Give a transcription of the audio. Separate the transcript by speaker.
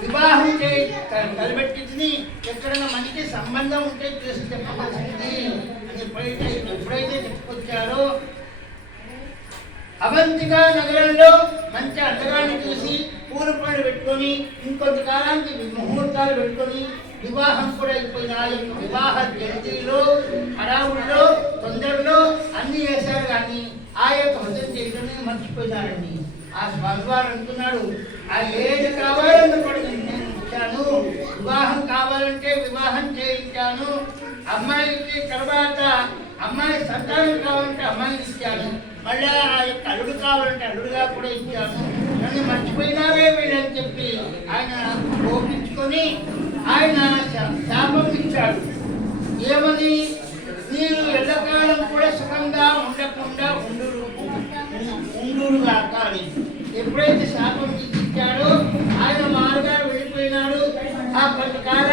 Speaker 1: వివాహం చే కలబెట్టింది ఎక్కడైనా మంచి సంబంధం ఉంటే చేసి చెప్పవలసింది అని ఎప్పుడైతే ఎప్పుడైతే చెప్పుకొచ్చారో అవంతిగా నగరంలో మంచి అందగాన్ని చూసి పూలపళ్ళు పెట్టుకొని ఇంకొంత కాలానికి ముహూర్తాలు పెట్టుకొని వివాహం కూడా అయిపోయిన వివాహ జయంతిలో హడావుల్లో తొందరలో అన్ని చేశారు కానీ ఆ యొక్క హృదయం చేయడమే మర్చిపోయినారండి. ఆ స్వామివారు అంటున్నాడు ఆ ఏది కావాలని కూడా నేను ఇచ్చాను వివాహం కావాలంటే వివాహం చేయించాను. అమ్మాయికి తర్వాత అమ్మాయి సంతానం కావాలంటే అమ్మాయిని ఇచ్చాను. మళ్ళీ ఆ యొక్క అల్లుడు కావాలంటే అల్లుడుగా కూడా ఇచ్చాను. నన్ను మర్చిపోయినావే వీళ్ళని చెప్పి ఆయన కోపించుకొని ఆయన శాపం ఇచ్చాడు. ఏమని? మీరు ఎల్లకాలం కూడా సుఖంగా ఉండకుండా ఉండు ఉండుగాక అని. ఎప్పుడైతే శాపం ఇచ్చాడో ఆయన మారుగారు వెళ్ళిపోయినాడు. ఆ కొంతకాలం